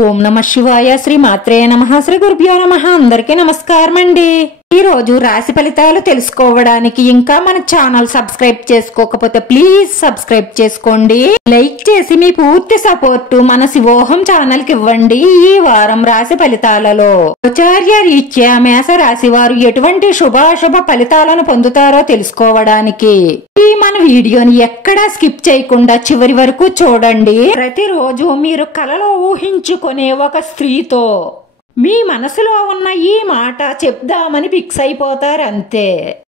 ఓం నమ శివాయ. శ్రీ మాత్రే నమః. శ్రీ గురుభ్యో నమః. అందరికీ నమస్కారం అండి. ఈ రోజు రాశి ఫలితాలు తెలుసుకోవడానికి ఇంకా మన ఛానల్ సబ్స్క్రైబ్ చేసుకోకపోతే ప్లీజ్ సబ్స్క్రైబ్ చేసుకోండి. లైక్ చేసి మీ పూర్తి సపోర్ట్ మన శివోహం ఛానల్ కి ఇవ్వండి. ఈ వారం రాశి ఫలితాలలో ఆచార్య రీత్యా మేష రాశి వారు ఎటువంటి శుభాశుభ ఫలితాలను పొందుతారో తెలుసుకోవడానికి ఈ మన వీడియోని ఎక్కడా స్కిప్ చేయకుండా చివరి వరకు చూడండి. ప్రతిరోజు మీరు కలలో ఊహించుకునే ఒక స్త్రీతో మీ మనసులో ఉన్న ఈ మాట చెప్దామని ఫిక్స్ అయిపోతారు అంతే.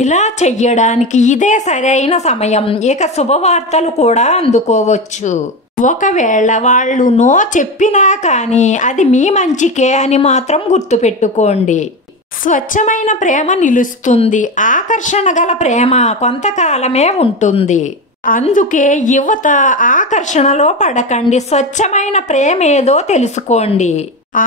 ఇలా చెయ్యడానికి ఇదే సరైన సమయం. ఇక శుభవార్తలు కూడా అందుకోవచ్చు. ఒకవేళ వాళ్ళు నో చెప్పినా కానీ అది మీ మంచికే అని మాత్రం గుర్తుపెట్టుకోండి. స్వచ్ఛమైన ప్రేమ నిలుస్తుంది. ఆకర్షణ గల ప్రేమ కొంతకాలమే ఉంటుంది. అందుకే యువత ఆకర్షణలో పడకండి. స్వచ్ఛమైన ప్రేమ ఏదో తెలుసుకోండి.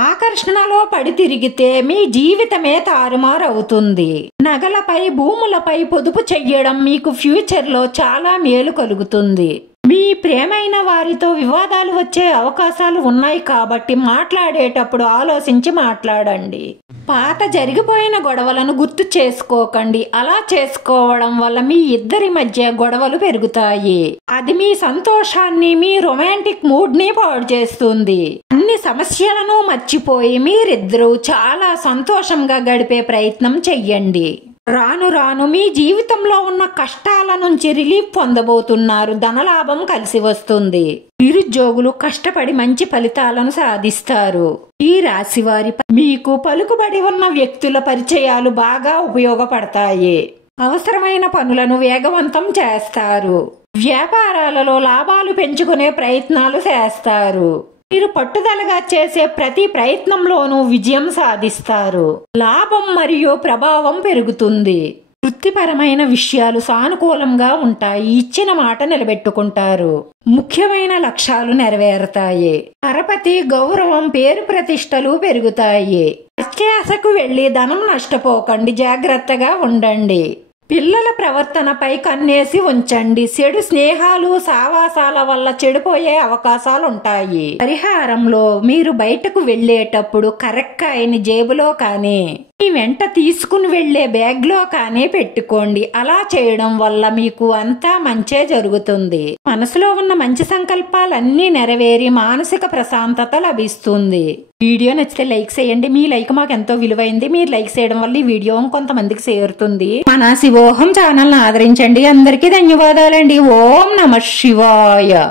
ఆకర్షణలో పడి తిరిగితే మీ జీవితమే తారుమారవుతుంది. నగలపై భూములపై పొదుపు చెయ్యడం మీకు ఫ్యూచర్ లో చాలా మేలు కలుగుతుంది. మీ ప్రేమైన వారితో వివాదాలు వచ్చే అవకాశాలు ఉన్నాయి కాబట్టి మాట్లాడేటప్పుడు ఆలోచించి మాట్లాడండి. పాత జరిగిపోయిన గొడవలను గుర్తు చేసుకోకండి. అలా చేసుకోవడం వల్ల మీ ఇద్దరి మధ్య గొడవలు పెరుగుతాయి. అది మీ సంతోషాన్ని, మీ రొమాంటిక్ మూడ్ ని పాడు చేస్తుంది. అన్ని సమస్యలను మర్చిపోయి మీరిద్దరూ చాలా సంతోషంగా గడిపే ప్రయత్నం చెయ్యండి. రాను రాను మీ జీవితంలో ఉన్న కష్టాల నుంచి రిలీఫ్ పొందబోతున్నారు. ధనలాభం కలిసి వస్తుంది. నిరుద్యోగులు కష్టపడి మంచి ఫలితాలను సాధిస్తారు. ఈ రాశి వారి మీకు పలుకుబడి ఉన్న వ్యక్తుల పరిచయాలు బాగా ఉపయోగపడతాయి. అవసరమైన పనులను వేగవంతం చేస్తారు. వ్యాపారాలలో లాభాలు పెంచుకునే ప్రయత్నాలు చేస్తారు. మీరు పట్టుదలగా చేసే ప్రతి ప్రయత్నంలోనూ విజయం సాధిస్తారు. లాభం మరియు ప్రభావం పెరుగుతుంది. వృత్తిపరమైన విషయాలు సానుకూలంగా ఉంటాయి. ఇచ్చిన మాట నిలబెట్టుకుంటారు. ముఖ్యమైన లక్ష్యాలు నెరవేరుతాయి. పరపతి, గౌరవం, పేరు ప్రతిష్టలు పెరుగుతాయి. అత్యాశకు వెళ్లి ధనం నష్టపోకండి. జాగ్రత్తగా ఉండండి. పిల్లల ప్రవర్తనపై కన్నేసి ఉంచండి. చెడు స్నేహాలు, సావాసాల వల్ల చెడిపోయే అవకాశాలుంటాయి. పరిహారంలో మీరు బయటకు వెళ్లేటప్పుడు కరెక్కాయని జేబులో కానీ మీ వెంట తీసుకుని వెళ్లే బ్యాగ్ లో కానీ పెట్టుకోండి. అలా చేయడం వల్ల మీకు అంతా మంచే జరుగుతుంది. మనసులో ఉన్న మంచి సంకల్పాలన్నీ నెరవేరి మానసిక ప్రశాంతత లభిస్తుంది. వీడియో నచ్చితే లైక్ చేయండి. మీ లైక్ మాకు ఎంతో విలువైంది. మీరు లైక్ చేయడం వల్ల ఈ వీడియో కొంతమందికి చేరుతుంది. మన శివోహం ఛానల్ ఆదరించండి. అందరికీ ధన్యవాదాలండి. ఓం నమ శివాయ.